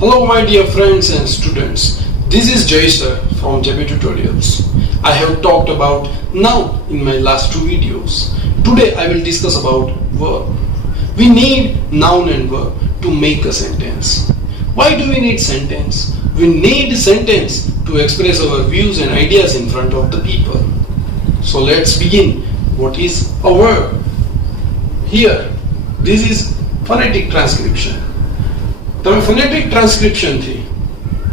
Hello my dear friends and students, this is Jaysir from JP Tutorials. I have talked about noun in my last two videos. Today I will discuss about verb. We need noun and verb to make a sentence. Why do we need sentence? We need sentence to express our views and ideas in front of the people. So let's begin. What is a verb? Here, this is phonetic transcription. તમે ફોનેટિક ટ્રાન્સક્રિપ્શનથી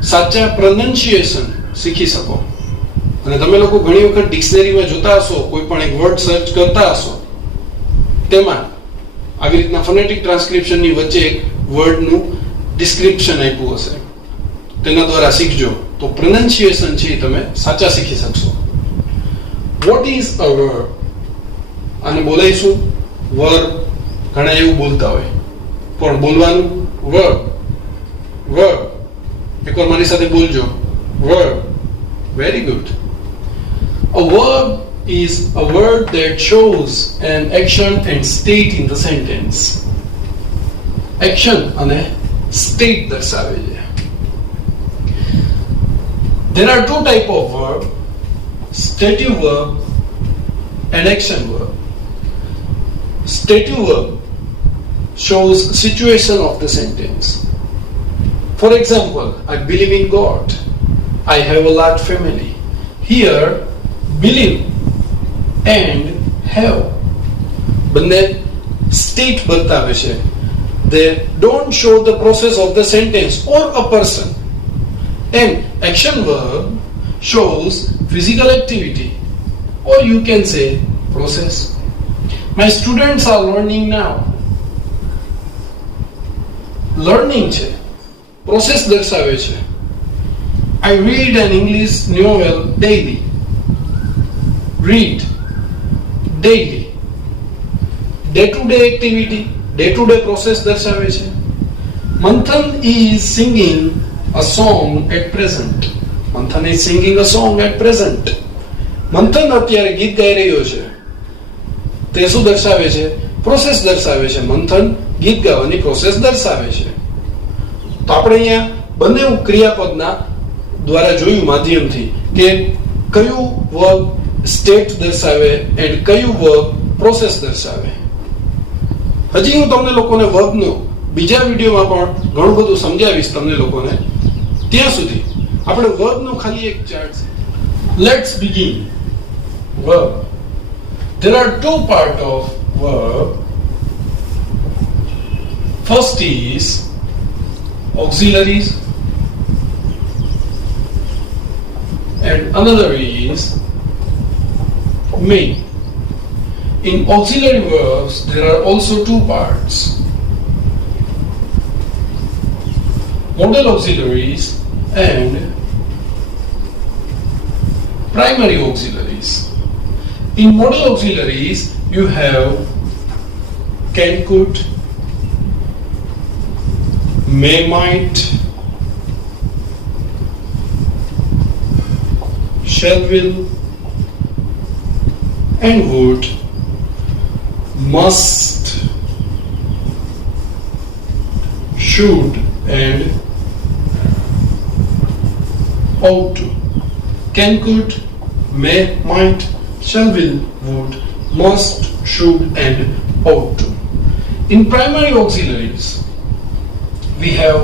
સાચા પ્રોનન્સિએશન શીખી શકો અને તમે લોકો ઘણી વખત ડિક્શનરીમાં જોતા હશો કોઈ પણ એક વર્ડ સર્ચ કરતા હશો તેમાં આવી રીતના ફોનેટિક ટ્રાન્સક્રિપ્શનની વચ્ચે એક વર્ડનું ડિસ્ક્રિપ્શન આપ્યું હશે તેના દ્વારા શીખજો તો પ્રોનન્સિએશન છે એ તમે સાચા શીખી શકશો. What is a verb? આને બોલાઈશું વર્બ. ઘણા એવું બોલતા હોય પણ બોલવાનું verb. Verb. એક વાર મારી સાથે બોલજો. Verb. Very good. A verb is a word that shows an action and state in the sentence. Action અને state દર્શાવે છે. There are two types of verb, stative verb and action verb. Stative verb shows situation of the sentence. For example, I believe in God. I have a large family. Here, believe and have બંને state બતાવે છે. They don't show the process of the sentence or a person. And action verb shows physical activity, or you can say process. My students are learning now. Learning છે, process દર્શાવે છે. I read an English novel daily. Read daily. Day to day activity, day to day process દર્શાવે છે. Manthan is singing a song at present. Manthan is singing a song at present. મંથન અત્યારે ગીત ગાઈ રહ્યો છે. તે શું દર્શાવે છે? પ્રોસેસ દર્શાવે છે. મંથન ગીત ગાવાની પ્રોસેસ દર્શાવે છે. તો આપણે અહીંયા બંને ક્રિયાપદના દ્વારા જોયું માધ્યમથી કે કયું વર્બ સ્ટેટ દર્શાવે એન્ડ કયું વર્બ પ્રોસેસ દર્શાવે. હજી હું તમને લોકોને વર્બનો બીજા વિડીયોમાં પણ ઘણું બધું સમજાવીશ તમને લોકોને. ત્યાં સુધી આપણે વર્બનો ખાલી એક ચાર્ટ છે. Let's begin. Verb. There are two parts of verb. First is auxiliaries and another is main. In auxiliary verbs there are also two parts, modal auxiliaries and primary auxiliaries. In modal auxiliaries you have can, could, may, might, shall, will and would, must, should and ought to. Can, could, may, might, shall, will, would, must, should and ought to. In primary auxiliaries we have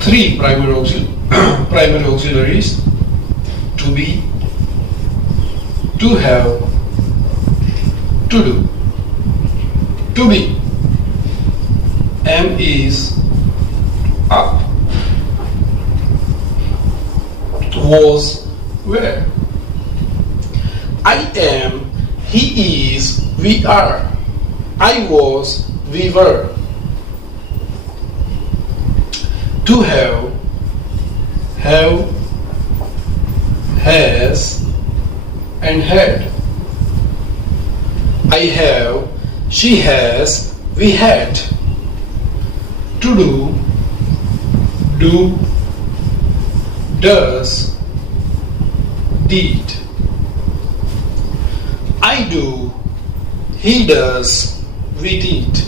three primary auxiliaries: to be, to have, to do. To be. Am is up. Was were. I am, he is, we are. I was, we were. To have, has and had. I have, she has, we had. To do, does, did. I do, he does, we did.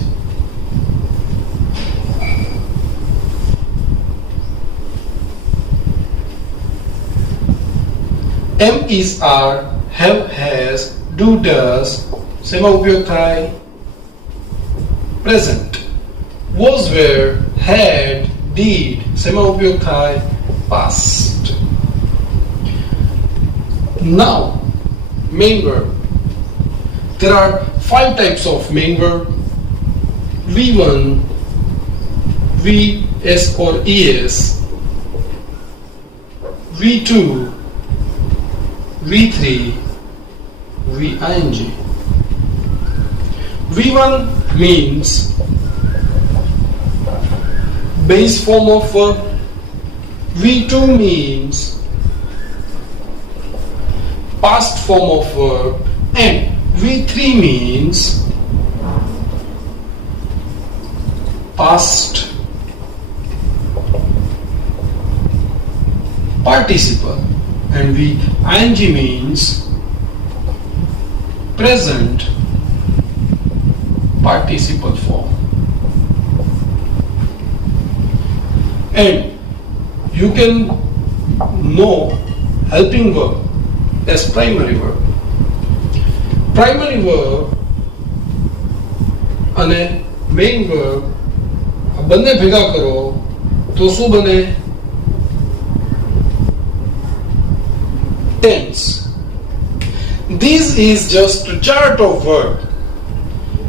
am, is, are, have, has, do, does શેમાં ઉપયોગ થાય? present. was, were, had, did શેમાં ઉપયોગ થાય? past. Now, main verb. There are 5 types of main verb. V1, VS or ES, V2, V3, VING. V1 means base form of verb. V2 means past form of verb, and V3 means past participle, and VING means present participle form. And you can know helping verb as primary verb. Primary verb અને main verb બંને ભેગા કરો તો શું બને? tense. This is just a chart of verb.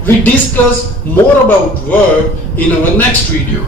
We discuss more about verb in our next video.